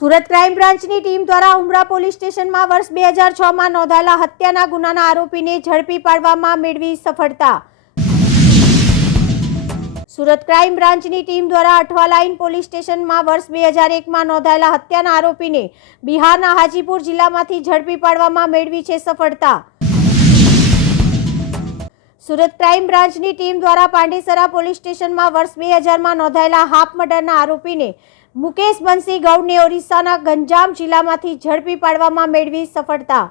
Surat crime બ્રાન્ચની team દ્વારા ઉમરા police સ્ટેશનમાં વર્ષ 2006માં નોંધાયેલા હત્યાના ગુનાના આરોપીને ઝડપી પાડવામાં મેળવી સફળતા। સુરત ક્રાઇમ બ્રાન્ચની ટીમ દ્વારા અઠવા લાઇન પોલીસ સ્ટેશનમાં વર્ષ 2001માં નોંધાયેલા હત્યાના આરોપીને બિહારના હાજીપુર જિલ્લામાંથી ઝડપી પાડવામાં મેળવી છે સફળતા। સુરત ક્રાઇમ બ્રાન્ચની ટીમ દ્વારા પાંડેસરા પોલીસ સ્ટેશનમાં વર્ષ 2000માં નોંધાયેલા હાફ મર્ડરના આરોપીને મુકેશ બંસી ગૌડને ઓરિસ્સાના ગંજામ જિલ્લામાંથી ઝડપી પાડવામાં મેળવી સફળતા।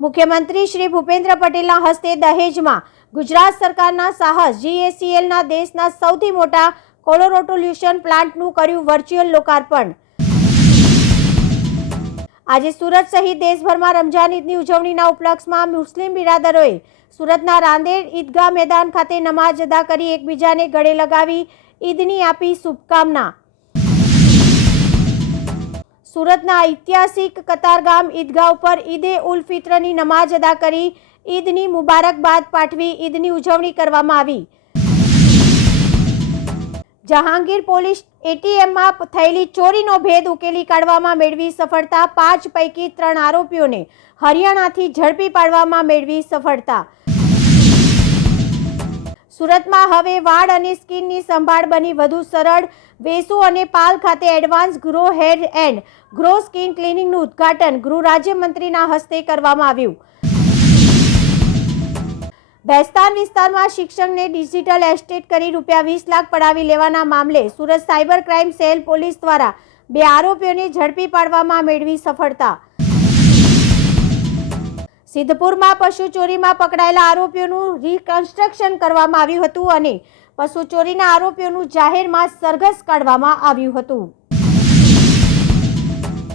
મુખ્યમંત્રી શ્રી ભૂપેન્દ્ર પટેલના હસ્તે દહેજમાં ગુજરાત સરકારના સાહસ GACLના દેશના સૌથી મોટા કોલોરોટોલ્યુશન પ્લાન્ટનું કર્યું વર્ચ્યુઅલ લોકાર્પણ। આજે સુરત સહિત દેશભરમાં રમજાન ઈદની ઉજવણીના ઉપલક્ષમાં મુસ્લિમ બિરાદરોએ સુરતના રાંદેર ઈદગાહ મેદાન ખાતે નમાઝ અદા કરી એકબીજાને ગળે લગાવી ઈદની આપી શુભકામના। સુરતના ઐતિહાસિક કતારગામ ઈદગાહ ઉપર ઈદે ઉલ ફિત્રની નમાઝ અદા કરી ઈદની મુબારકબાદ પાઠવી ઈદની ઉજવણી કરવામાં આવી। જહાંગીર પોલીસ ATMમાં થયેલી ચોરીનો ભેદ ઉકેલી કાઢવામાં મેળવી સફળતા। 5 પૈકી 3 આરોપીઓને હરિયાણાથી ઝડપી પાડવામાં મેળવી સફળતા। સુરતમાં હવે વાળ અને સ્કિનની સંભાળ બની વધુ સરળ। વેસુ અને પાલ ખાતે advance grow hair and grow skin ક્લિનિકનું ઉદ્ઘાટન ગૃહ રાજ્યમંત્રીના હસ્તે કરવામાં આવ્યું। બેસ્તાન વિસ્તારમાં શિક્ષકને ડિજિટલ એસ્ટેટ કરી ₹20 લાખ પડાવી લેવાના મામલે Surat cyber crime cell police દ્વારા 2 આરોપીઓને ઝડપી પાડવામાં મેળવી સફળતા। સિદ્ધપુરમાં પશુ ચોરીમાં પકડાયેલા આરોપીઓનું રિકન્સ્ટ્રક્શન કરવામાં આવ્યું હતું અને પશુ ચોરીના આરોપીઓનું જાહેરમાં સરઘસ કાઢવામાં આવ્યું હતું।